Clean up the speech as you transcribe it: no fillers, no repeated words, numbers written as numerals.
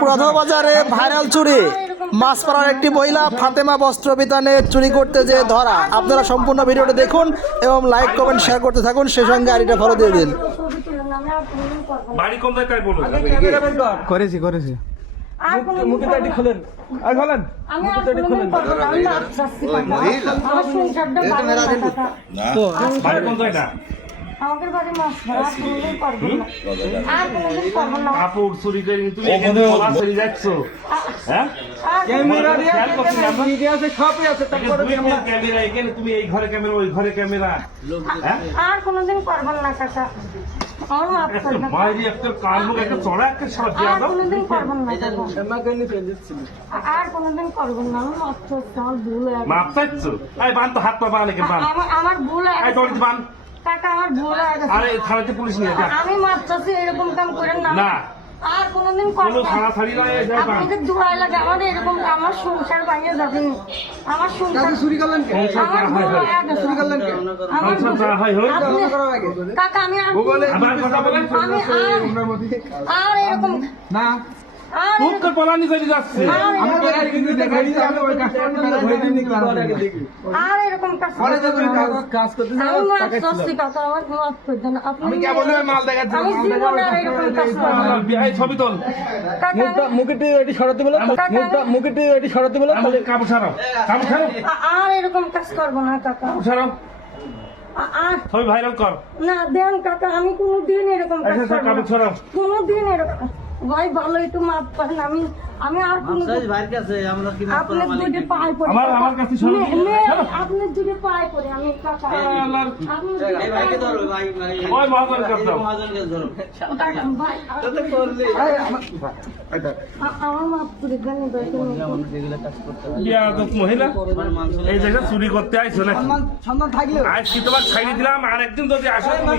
প্রধবাজারে viral চুরি, মাছপাড়ার একটি মহিলা ফাতেমা বস্ত্র বিতানে চুরি করতে যেয়ে ধরা। আপনারা সম্পূর্ণ ভিডিওটা দেখুন এবং লাইক কমেন্ট শেয়ার করতে থাকুন, সেই সঙ্গে আইডিটা ফলো দিয়ে দিন। বাড়ি কোন জায়গায় বলুন? করেছি মুখেটাটি খোলেন আর খোলেন মুখেটাটি খোলেন। বাড়ি কোন জায়গা? আমাদের বাড়ি মাছ ধরা কোনদিন পারবো না, আর কোনদিন পারবো না। কাপড় চুরি করে তুমি এখানে পলা চুরি যাচ্ছো, হ্যাঁ? ক্যামেরা দিয়ে খেয়াল করছি না আপনার? ভিডিও আছে সবই আছে, তারপরে ক্যামেরা এখানে, তুমি এই ঘরে ক্যামেরা ওই ঘরে ক্যামেরা, হ্যাঁ? আর কোনদিন পারবো না কাকা, আমার মাফ একটা করে দাও। মাইরি একটা কান মুখ একটা চড়া একটা সারা দিয়া আর দাও। কোনদিন পারবো না কাকা, আমাকে নিয়ে ফেলে দিচ্ছিল। আর কোনদিন পারবো না, আমার মাফ করতে, আমার ভুল হয়ে গেছে। মাপ চাইছো? এই বান তো হাত পা বান এখানে বান। আমার ভুল হয়ে এই গেছে দড়িতে বান। কাকা, আমার ভুল হয়ে গেছে। আরে থানাতে পুলিশ নিয়ে যা। আমি মাফ চাচ্ছি, এরকম কাম করেন না। না। আর কোনদিন কোনো করবো না। থানা ছাড়ি না, এই যাই বান। আপনাদের দোয়াই লাগে, আমাদের এরকম আমার সংসার ভাঙিয়ে যাবে না। আমার সংসার চুরি করলেন কে? আমার ভুল হয়ে গেছে। চুরি করলেন কে? আমার সংসার যা হয় হোক। আপনি- কাকা, আমি আর আবার কথা বলেন। আর এরকম না আর খুব করে পলানি চলে যাচ্ছে। আমি তো আর কিন্তু দেখাই দিই, আমি ওই কাস্টমারটা ধরে দিই নিকলাম দেখি। আর এরকম কাজ পরে যখন কাজ করতে যাও আমি মাছ টাকা ছিল। চাচ্ছি কাকা, আমার মাফ করে দেন আপনি। আমি কে বললাম মাল দেখাচ্ছি, আমি মাল জীবনে আর এরকম কাজ করবো না। এই ছবি তোল। কাকা, মুখেটি এটি সরাতে বলো, মুখেটি এটি সরাতে বলো। আমাদের কাপড় ছাড়াও, কাপড় ছাড়াও, আর এরকম কাজ করবো না কাকা। কাপড় ছাড়াও। আর ছবি ভাইরাল কর। না দেন কাকা, আমি কোনোদিন এরকম কাজ আচ্ছা, করবো কাপড় না। ছড়াও। কোনোদিন এরকম ভাই, ভালো একটু মাপ করেন। আমি আর কোনোদিন আপনার দুটো পায়ে পড়ে আমার কাছে সরো। আপনার দুটো পায়ে পড়ে আমি কাকা, আল্লাহর আপনার দুটো পায়ে পড়ে। ওই মহাজনের কাছে যাও। ভাই, আমার মাপ করে দেন দয়া বিয়াদব মহিলা এই জায়গায় চুরি করতে আইছো নাকি? সন্ধান থাকলেও আজ কি তোমার ছাইড়ে দিলাম, আর একদিন যদি আসো তুমি